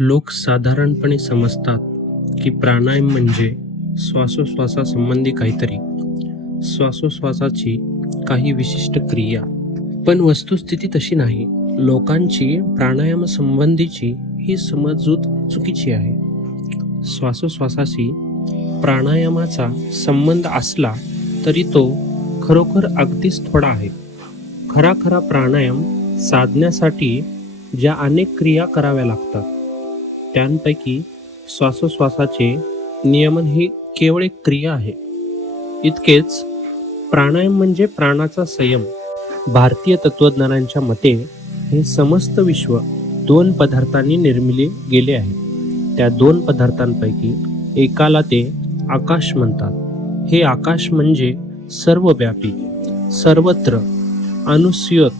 लोक साधारणपणे समजतात की प्राणायाम म्हणजे श्वासोश्वासासंबंधी काहीतरी. श्वासोश्वासाची काही विशिष्ट क्रिया. पण वस्तुस्थिती तशी नाही. लोकांची प्राणायामसंबंधीची ही समजूत चुकीची आहे. श्वासोश्वासाशी प्राणायामाचा संबंध असला तरी तो खरोखर अगदीच थोडा आहे. खरा खरा प्राणायाम साधण्यासाठी ज्या अनेक क्रिया कराव्या लागतात. त्यांपैकी श्वासोश्वासाचे नियमन ही केवळ एक क्रिया आहे. इतकेच प्राणायाम म्हणजे प्राणाचा संयम. भारतीय तत्वज्ञानांच्या मते हे समस्त विश्व दोन पदार्थांनी निर्मिले गेले आहे. त्या दोन पदार्थांपैकी एकाला ते आकाश म्हणतात. हे आकाश म्हणजे सर्वव्यापी सर्वत्र अनुस्यूत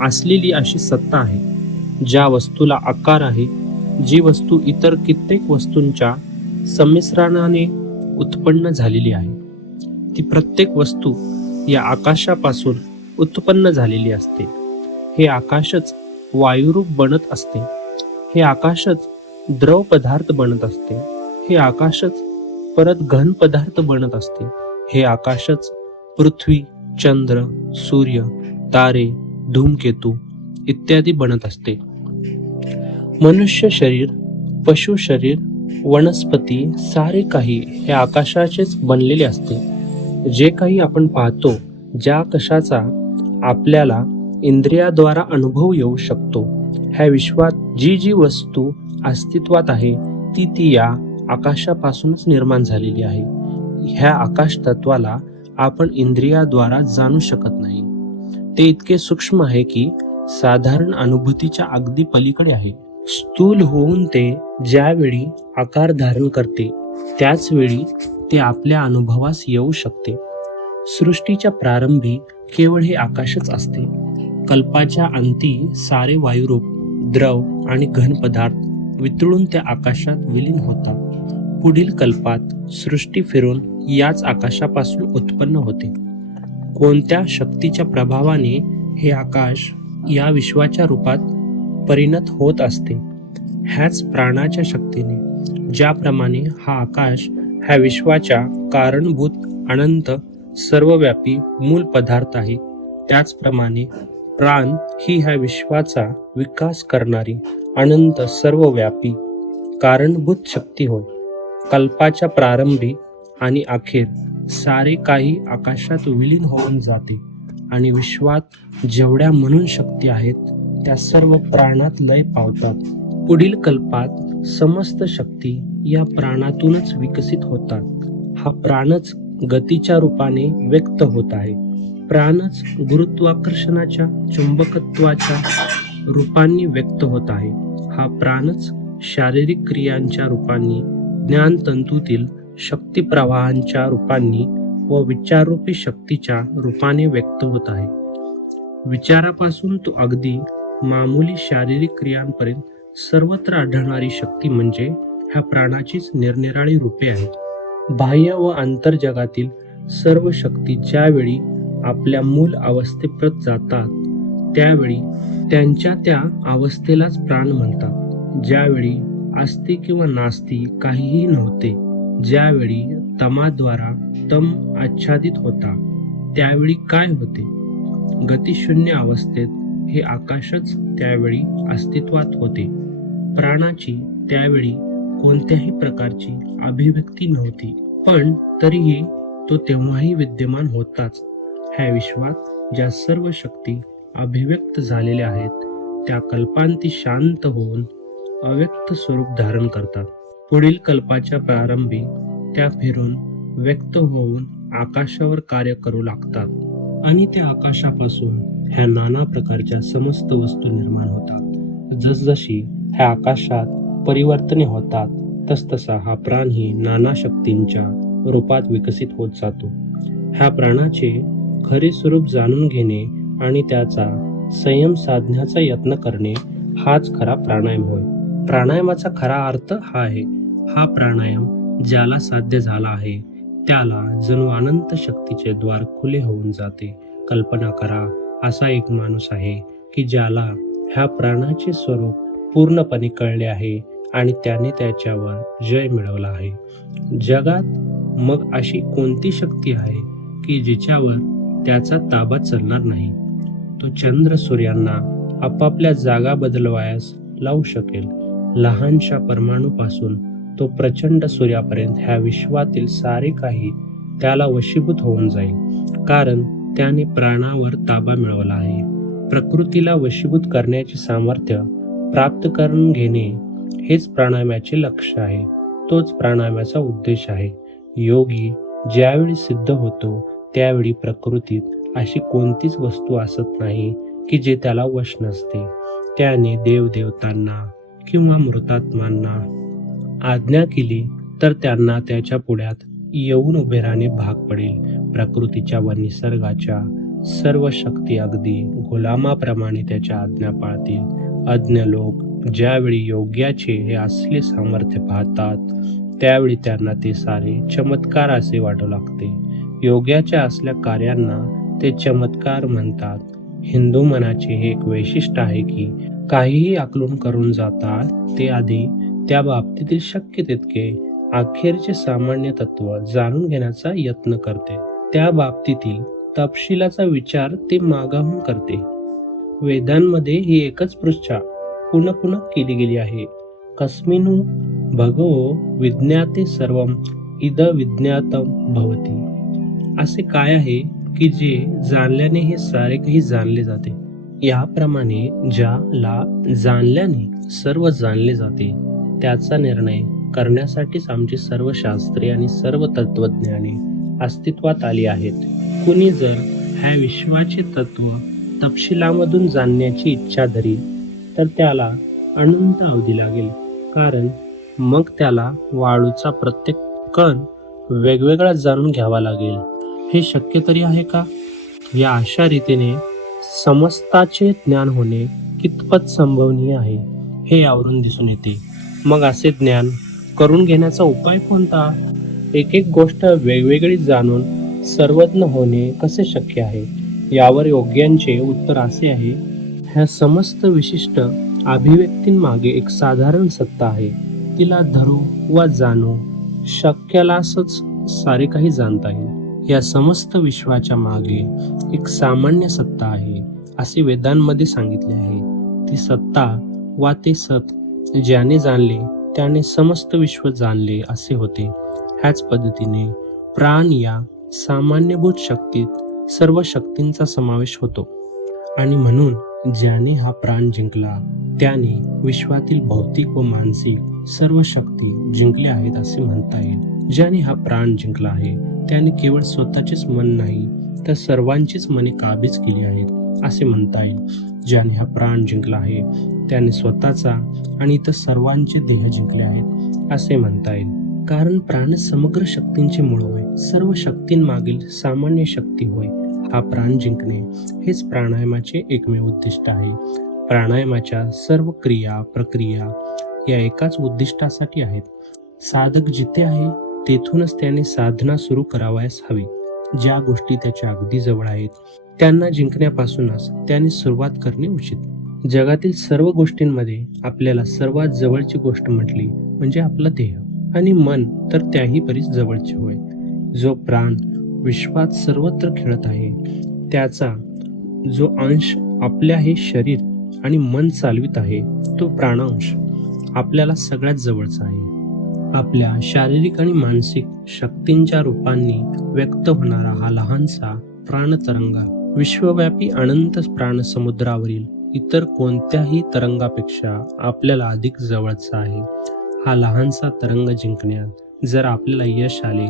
असलेली अशी सत्ता आहे. ज्या वस्तूला आकार आहे जी वस्तू इतर कित्येक वस्तूंच्या संमिश्रणाने उत्पन्न झालेली आहे ती प्रत्येक वस्तू या आकाशापासून उत्पन्न झालेली असते. हे आकाशच वायुरूप बनत असते. हे आकाशच द्रव पदार्थ बनत असते. हे आकाशच परत घन पदार्थ बनत असते. हे आकाशच पृथ्वी चंद्र सूर्य तारे धूमकेतू इत्यादी बनत असते. मनुष्य शरीर पशु शरीर वनस्पती सारे काही हे आकाशाचेच बनलेले असते. जे काही आपण पाहतो ज्या कशाचा आपल्याला इंद्रियाद्वारा अनुभव येऊ शकतो ह्या विश्वात जी जी वस्तू अस्तित्वात आहे ती ती या आकाशापासूनच निर्माण झालेली आहे. ह्या आकाश तत्वाला आपण इंद्रियाद्वारा जाणू शकत नाही. ते इतके सूक्ष्म आहे की साधारण अनुभूतीच्या अगदी पलीकडे आहे. स्थूल होऊन ते ज्यावेळी आकार धारण करते त्याचवेळी ते आपल्या अनुभवास येऊ शकते. सृष्टीच्या प्रारंभी केवळ हे आकाशच असते. कल्पाच्या अंती सारे वायुरूप द्रव आणि घन पदार्थ वितळून त्या आकाशात विलीन होतात. पुढील कल्पात सृष्टी फिरून याच आकाशापासून उत्पन्न होते. कोणत्या शक्तीच्या प्रभावाने हे आकाश या विश्वाच्या रूपात परिणत होत असते. ह्याच प्राणाच्या शक्तीने ज्याप्रमाणे हा आकाश ह्या विश्वाच्या कारणभूत अनंत सर्वव्यापी मूल पदार्थ आहे त्याचप्रमाणे प्राण ही ह्या विश्वाचा विकास करणारी अनंत सर्वव्यापी कारणभूत शक्ती होय. कल्पाच्या प्रारंभी आणि अखेर सारे काही आकाशात विलीन होऊन जाते आणि विश्वात जेवढ्या म्हणून शक्ती आहेत त्या सर्व प्राणात लय पावतात. पुढील कल्पात समस्त शक्ती या प्राणातूनच विकसित होतात. हा प्राणच गतीच्या रूपाने व्यक्त होत आहे. प्राणच गुरुत्वाकर्षणाच्या चुंबकत्वाच्या रूपांनी व्यक्त होत आहे. हा प्राणच शारीरिक क्रियांच्या रूपांनी ज्ञानतंतूतील तंतूतील शक्तीप्रवाहांच्या रूपांनी व विचाररूपी शक्तीच्या रूपाने व्यक्त होत आहे. विचारापासून तो अगदी मामूली शारीरिक क्रियांपर्यंत सर्वत्र आढळणारी शक्ती म्हणजे ह्या प्राणाचीच निरनिराळी रूपे आहेत. बाह्य व आंतरजगातील सर्व शक्ती ज्यावेळी आपल्या मूल अवस्थेप्रत जातात त्यावेळी त्यांच्या त्या अवस्थेलाच प्राण म्हणतात ज्यावेळी आस्ती किंवा नास्ती काहीही नव्हते ज्यावेळी तमाद्वारा तम आच्छादित होता त्यावेळी काय होते? गतिशून्य अवस्थेत हे आकाशच त्यावेळी अस्तित्वात होते. प्राणाची त्यावेळी कोणत्याही प्रकारची अभिव्यक्ती नव्हती. पण तरीही तो तेव्हाही विद्यमान होताच. ह्या विश्वात ज्या सर्व शक्ती अभिव्यक्त झालेल्या आहेत त्या कल्पांती शांत होऊन अव्यक्त स्वरूप धारण करतात. पुढील कल्पाच्या प्रारंभी त्या फिरून व्यक्त होऊन आकाशावर कार्य करू लागतात. आणि त्या आकाशापासून ह्या नाना प्रकारच्या समस्त वस्तू निर्माण होतात. जसजशी ह्या आकाशात परिवर्तने होतात तसतसा हा प्राणही नाना शक्तींच्या रूपात विकसित होत जातो. ह्या प्राणाचे खरे स्वरूप जाणून घेणे आणि त्याचा संयम साधण्याचा यत्न करणे हाच खरा प्राणायाम होय. प्राणायामाचा खरा अर्थ हा आहे हा प्राणायाम ज्याला साध्य झाला आहे त्याला जणू अनंत शक्तीचे द्वार खुले होऊन जाते. कल्पना करा असा एक माणूस आहे की ज्याला ह्या प्राणाचे स्वरूप पूर्णपणे कळले आहे आणि त्याने त्याच्यावर जय मिळवला आहे. जगात मग अशी कोणती शक्ती आहे की जिच्यावर त्याचा ताबा चालणार नाही? तो चंद्र सूर्यांना आपापल्या जागा बदलवायास लावू शकेल. लहानशा परमाणूपासून तो प्रचंड सूर्यापर्यंत ह्या विश्वातील सारे काही त्याला वशीभूत होऊन जाईल. कारण त्याने प्राणावर ताबा मिळवला आहे. प्रकृतीला वशीभूत करण्याचे सामर्थ्य प्राप्त करून घेणे हेच प्राणायामाचे लक्ष आहे. तोच प्राणायामाचा उद्देश आहे. योगी ज्यावेळी सिद्ध होतो त्यावेळी प्रकृतीत अशी कोणतीच वस्तू असत नाही की जे त्याला वश नसते. त्याने देवदेवतांना किंवा मृतात्मांना आज्ञा केली तर त्यांना त्याच्या पुढ्यात येऊन उभे राहणे भाग पडेल. प्रकृतीच्या व निसर्गाच्या सर्व शक्ती अगदी गुलामाप्रमाणे त्याच्या आज्ञा पाळतील. अज्ञ लोक ज्यावेळी योग्याचे हे असले सामर्थ्य पाहतात त्यावेळी त्यांना ते सारे चमत्कार असे वाटू लागते. योग्याच्या असल्या कार्यांना ते चमत्कार म्हणतात. हिंदू मनाचे हे एक वैशिष्ट्य आहे की काहीही आकलून करून जातात ते आधी त्या बाबतीतील शक्य तितके अखेरचे सामान्य तत्व जाणून घेण्याचा यत्न करते. त्या बाबतीतील तपशिलाचा विचार ते मागाहून करते. वेदांमध्ये ही एकच पृष्ठा पुन्हा पुन्हा केली गेली आहे. कस्मिनु भगवो विज्ञाते सर्व इद विज्ञातम भवती. असे काय आहे की जे जाणल्याने हे सारे काही जाणले जाते. याप्रमाणे ज्याला जाणल्याने सर्व जाणले जाते. त्याचा निर्णय करण्यासाठीच आमची सर्व शास्त्रे आणि सर्व तत्वज्ञाने अस्तित्वात आली आहेत. कुणी जर ह्या विश्वाचे तत्व तपशिलामधून जाणण्याची इच्छा धरी तर त्याला अनंत अवधी लागेल. कारण मग त्याला वाळूचा प्रत्येक कण वेगवेगळा जाणून घ्यावा लागेल. हे शक्य तरी आहे का? या अशा रीतीने समस्ताचे ज्ञान होणे कितपत संभवनीय आहे हे यावरून दिसून येते. मग असे ज्ञान करून घेण्याचा उपाय कोणता? एक एक गोष्ट वेगवेगळी जाणून सर्वज्ञ होणे कसे शक्य आहे? यावर योग्यांचे उत्तर असे आहे ह्या समस्त विशिष्ट अभिव्यक्तींमागे एक साधारण सत्ता आहे. तिला धरू वा जाणू शक्यालासच सारे काही जाणता येईल. या समस्त विश्वाच्या मागे एक सामान्य सत्ता आहे असे वेदांमध्ये सांगितले आहे. ती सत्ता वा ते सत ज्याने जाणले त्याने समस्त विश्व जाणले असे होते. ह्याच पद्धतीने प्राण या सामान्यभूत शक्तीत सर्व शक्तींचा समावेश होतो. आणि म्हणून ज्याने हा प्राण जिंकला त्याने विश्वातील भौतिक व मानसिक सर्व शक्ती जिंकल्या आहेत असे म्हणता येईल. ज्याने हा प्राण जिंकला आहे त्याने केवळ स्वतःचेच मन नाही तर सर्वांचीच मने काबीज केली आहेत असे म्हणता येईल. ज्याने हा प्राण जिंकला आहे त्याने स्वतःचा आणि इतर सर्वांचे देह जिंकले आहेत असे म्हणता येईल. कारण प्राण समग्र शक्तींचे मूळ होय. सर्व शक्तींमागील सामान्य शक्ती होय. हा प्राण जिंकणे हेच प्राणायामाचे एकमेव उद्दिष्ट आहे. प्राणायामाच्या सर्व क्रिया प्रक्रिया या एकाच उद्दिष्टासाठी आहेत. साधक जिथे आहे तेथूनच त्याने साधना सुरू करावयास हवी. ज्या गोष्टी त्याच्या अगदी जवळ आहेत त्यांना जिंकण्यापासूनच त्याने सुरुवात करणे उचित. जगातील सर्व गोष्टींमध्ये आपल्याला सर्वात जवळची गोष्ट म्हटली म्हणजे आपला देह आणि मन तर त्याही बरीच जवळचे होय. जो प्राण विश्वात सर्वत्र खेळत आहे त्याचा जो अंश आपल्या हे शरीर आणि मन चालवित आहे तो प्राणांश आपल्याला सगळ्यात जवळचा आहे. आपल्या शारीरिक आणि मानसिक शक्तींच्या रूपांनी व्यक्त होणारा हा लहानसा प्राणतरंगा विश्वव्यापी अनंत प्राणसमुद्रावरील इतर कोणत्याही तरंगापेक्षा आपल्याला अधिक जवळचा आहे. हा लहानसा तरंग जिंकण्यात जर आपल्याला यश आले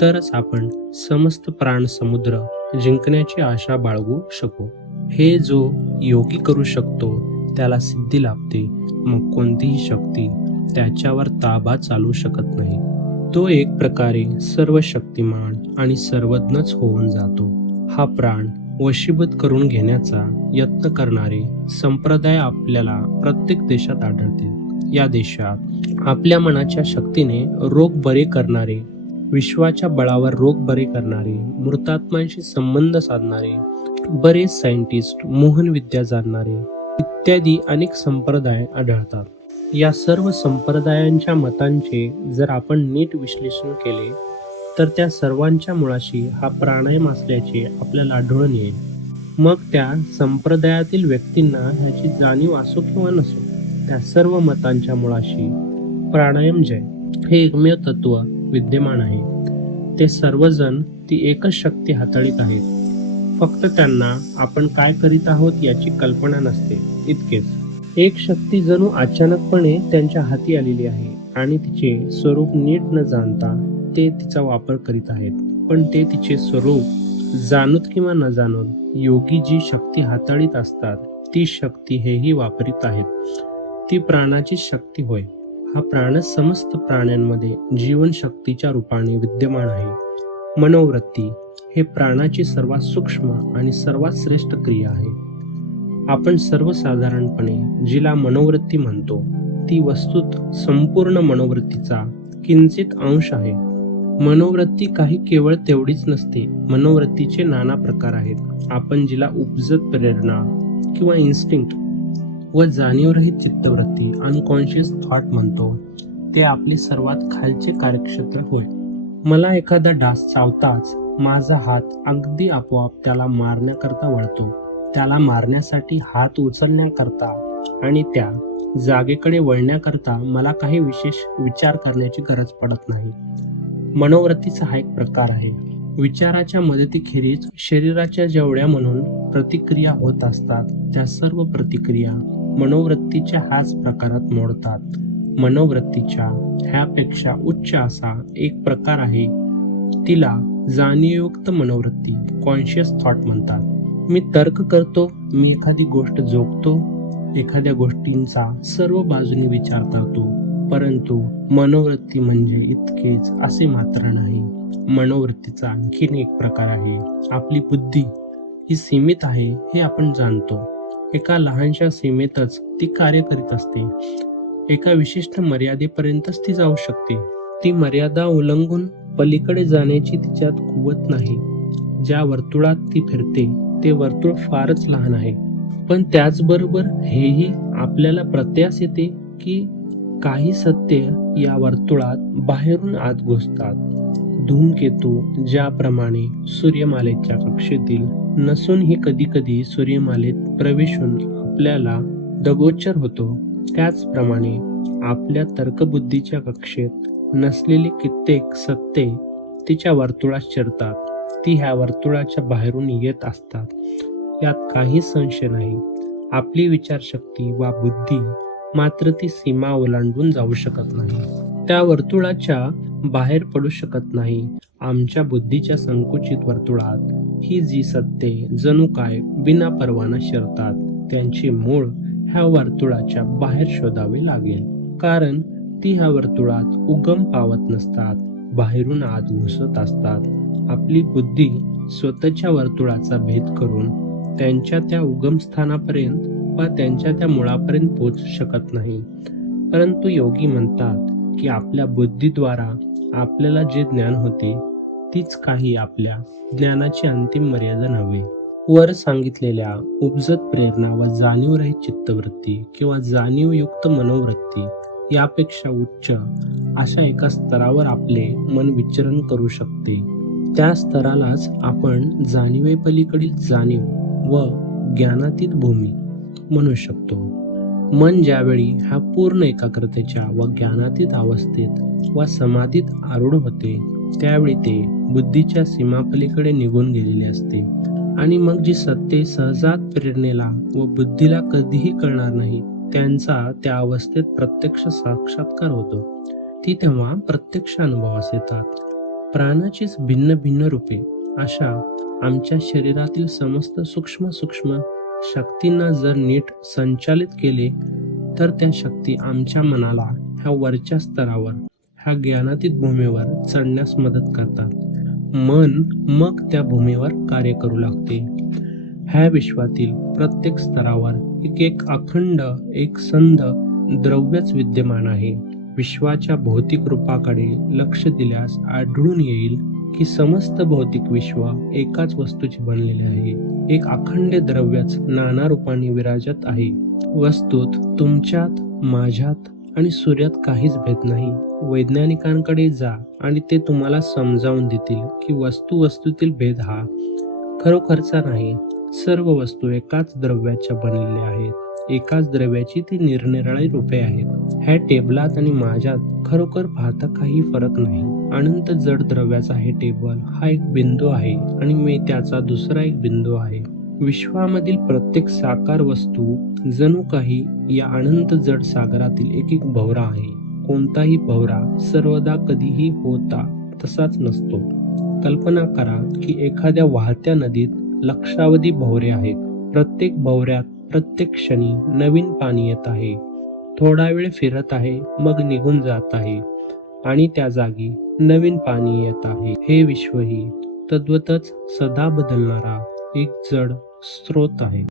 तरच आपण समस्त प्राण समुद्र जिंकण्याची आशा बाळगू शकू. हे जो योगी करू शकतो त्याला सिद्धी लाभते मग कोणतीही शक्ती त्याच्यावर ताबा चालू शकत नाही. तो एक प्रकारे सर्व शक्तिमान आणि सर्वज्ञच होऊन जातो. हा प्राण वशीभूत करून घेण्याचा यत्न करणारे संप्रदाय आपल्याला प्रत्येक देशात आढळतील. या देशात आपल्या मनाच्या शक्तीने रोग बरे करणारे विश्वाच्या बळावर रोग बरे करणारे मृतात्मांशी संबंध साधणारे बरेच सायंटिस्ट मोहन विद्या जाणणारे इत्यादी अनेक संप्रदाय आढळतात. या सर्व संप्रदायांच्या मतांचे जर आपण नीट विश्लेषण केले तर त्या सर्वांच्या मुळाशी हा प्राणायाम असल्याचे आपल्याला आढळून येईल. मग त्या संप्रदायातील व्यक्तींना ह्याची जाणीव असो किंवा नसो त्या सर्व मतांच्या मुळाशी प्राणायाम जय हे एकमेव तत्व विद्यमान आहे. ते सर्वजण ती एकच शक्ती हाताळीत आहेत. फक्त त्यांना आपण काय करीत आहोत याची कल्पना नसते इतकेच. एक शक्ती जणू अचानकपणे त्यांच्या हाती आलेली आहे आणि तिचे स्वरूप नीट न जाणता ते तिचा वापर करीत आहेत. पण ते तिचे स्वरूप जाणूत किंवा न जाणून योगी जी शक्ती हाताळीत असतात ती शक्ती हेही वापरीत आहेत. ती प्राणाची शक्ती होय. हा प्राण समस्त प्राण्यांमध्ये जीवनशक्तीच्या रूपाने विद्यमान आहे. मनोवृत्ती हे प्राणाची सर्वात सूक्ष्म आणि सर्वात श्रेष्ठ क्रिया आहे. आपण सर्वसाधारणपणे जिला मनोवृत्ती म्हणतो ती वस्तूत संपूर्ण मनोवृत्तीचा किंचित अंश आहे. मनोवृत्ती काही केवळ तेवढीच नसते. मनोवृत्तीचे नाना प्रकार आहेत. आपण जिला उपजत प्रेरणा किंवा इन्स्टिंक्ट व जाणीवरहित चित्तवृत्ती अनकॉन्शियस थॉट म्हणतो ते आपले सर्वात खालचे कार्यक्षेत्र होय. मला एखादा डास चावताच माझा हात अगदी आपोआप त्याला मारण्याकरता वळतो. त्याला मारण्यासाठी हात उचलण्याकरता आणि त्या जागेकडे वळण्याकरता मला काही विशेष विचार करण्याची गरज पडत नाही. मनोवृत्तीचा हा एक प्रकार आहे. विचाराच्या मदतीखेरीज शरीराच्या जेवढ्या म्हणून प्रतिक्रिया होत असतात त्या सर्व प्रतिक्रिया मनोवृत्तीच्या हाच प्रकारात मोडतात. मनोवृत्तीच्या ह्यापेक्षा उच्च असा एक प्रकार आहे. तिला जाणीवयुक्त मनोवृत्ती कॉन्शियस थॉट म्हणतात. मी तर्क करतो मी एखादी गोष्ट जोगतो एखाद्या गोष्टींचा सर्व बाजूने विचार करतो परंतु मनोवृत्ती म्हणजे इतकेच असे मात्र नाही. मनोवृत्तीचा आणखीन एक प्रकार आहे. आपली बुद्धी ही सीमित आहे हे आपण जाणतो. एका लहानशा सीमेतच ती कार्य करीत असते. एका विशिष्ट मर्यादेपर्यंतच ती जाऊ शकते. ती मर्यादा ओलांघून पलीकडे जाण्याची तिच्यात कुवत नाही. ज्या वर्तुळात ती फिरते ते वर्तुळ फारच लहान आहे. पण त्याचबरोबर हेही आपल्याला प्रत्यास येते की काही सत्य या वर्तुळात बाहेरून आत घुसतात. धूमकेतू ज्याप्रमाणे सूर्यमालेच्या कक्षेतील नसूनही कधी कधी सूर्यमालेत प्रवेशून आपल्याला दगोचर होतो. त्याचप्रमाणे आपल्या तर्कबुद्धीच्या कक्षेत नसलेली कित्येक सत्ते तिच्या वर्तुळात शिरतात. ती ह्या वर्तुळाच्या बाहेरून येत असतात. यात काही संशय नाही. आपली विचारशक्ती वा बुद्धी मात्र ती सीमा ओलांडून जाऊ शकत नाही. त्या वर्तुळाच्या बाहेर पडू शकत नाही. आमच्या बुद्धीच्या संकुचित वर्तुळात ही जी सत्ये जणू काय बिना परवाना शिरतात त्यांचे मूळ ह्या वर्तुळाच्या बाहेर शोधावे लागेल. कारण ती ह्या वर्तुळात उगम पावत नसतात बाहेरून आत घुसत असतात. आपली बुद्धी स्वतःच्या वर्तुळाचा भेद करून त्यांच्या त्या उगमस्थानापर्यंत वा त्यांच्या त्या मुळापर्यंत पोचू शकत नाही. परंतु योगी म्हणतात की आपल्या बुद्धीद्वारा आपल्याला जे ज्ञान होते तीच काही आपल्या ज्ञानाची अंतिम मर्यादा नव्हे. वर सांगितलेल्या उपजत प्रेरणा व जाणीवरहित चित्तवृत्ती किंवा जाणीवयुक्त मनोवृत्ती यापेक्षा उच्च अशा एका स्तरावर आपले मन विचरण करू शकते. त्या स्तरालाच आपण जाणीवेपलीकडील जाणीव व ज्ञानातीत भूमी म्हणू शकतो. मन ज्यावेळी ह्या पूर्ण एकाग्रतेच्या व ज्ञानातीत अवस्थेत व समाधीत आरूढ होते त्यावेळी ते बुद्धीच्या सीमापलीकडे निघून गेलेले असते. आणि मग जी सत्य सहजात प्रेरणेला व बुद्धीला कधीही कळणार नाही त्यांचा त्या अवस्थेत प्रत्यक्ष साक्षात्कार होतो. ती तेव्हा प्रत्यक्ष अनुभवास येतात. प्राणाचीच भिन्न भिन्न रूपे अशा आमच्या शरीरातील समस्त सूक्ष्म सूक्ष्म शक्तींना जर नीट संचालित केले तर त्या शक्ती आमच्या मनाला ह्या वरच्या स्तरावर ह्या ज्ञानातीत भूमीवर चढण्यास मदत करतात. मन मग त्या भूमीवर कार्य करू लागते. ह्या विश्वातील प्रत्येक स्तरावर एक एक अखंड एक संध द्रव्यच विद्यमान आहे. विश्वाच्या भौतिक रूपाकडे लक्ष दिल्यास आढळून येईल की समस्त भौतिक विश्व एकाच वस्तूचे बनलेले आहे. एक अखंड द्रव्यच नाना रूपाने विराजत आहे. वस्तूत तुमच्यात माझ्यात आणि सूर्यात काहीच भेद नाही. वैज्ञानिकांकडे जा आणि ते तुम्हाला समजावून देतील की वस्तू वस्तूतील भेद हा खरोखरचा नाही. सर्व वस्तू एकाच द्रव्याच्या बनलेल्या आहेत. एकाच द्रव्याची ती निरनिराळी रूपे आहेत. ह्या टेबलात आणि माझ्यात खरोखर पाहता काही फरक नाही. अनंत जड द्रव्याचा हे टेबल. हा एक बिंदू आहे आणि मी त्याचा दुसरा एक बिंदू आहे. विश्वामधील प्रत्येक साकार वस्तू जणू काही या अनंत जड सागरातील एक एक भवरा आहे. कोणताही भवरा सर्वदा कधीही होता तसाच नसतो. कल्पना करा की एखाद्या वाहत्या नदीत लक्षावधी भवरे आहेत. प्रत्येक भवऱ्यात प्रत्येक क्षणी नवीन पाणी येत आहे. थोडा वेळ फिरत आहे मग निघून जात आहे. आणि त्या जागी नवीन पाणी येत आहे. हे विश्वही तद्वतच सदा बदलणारा एक जड स्रोत आहे.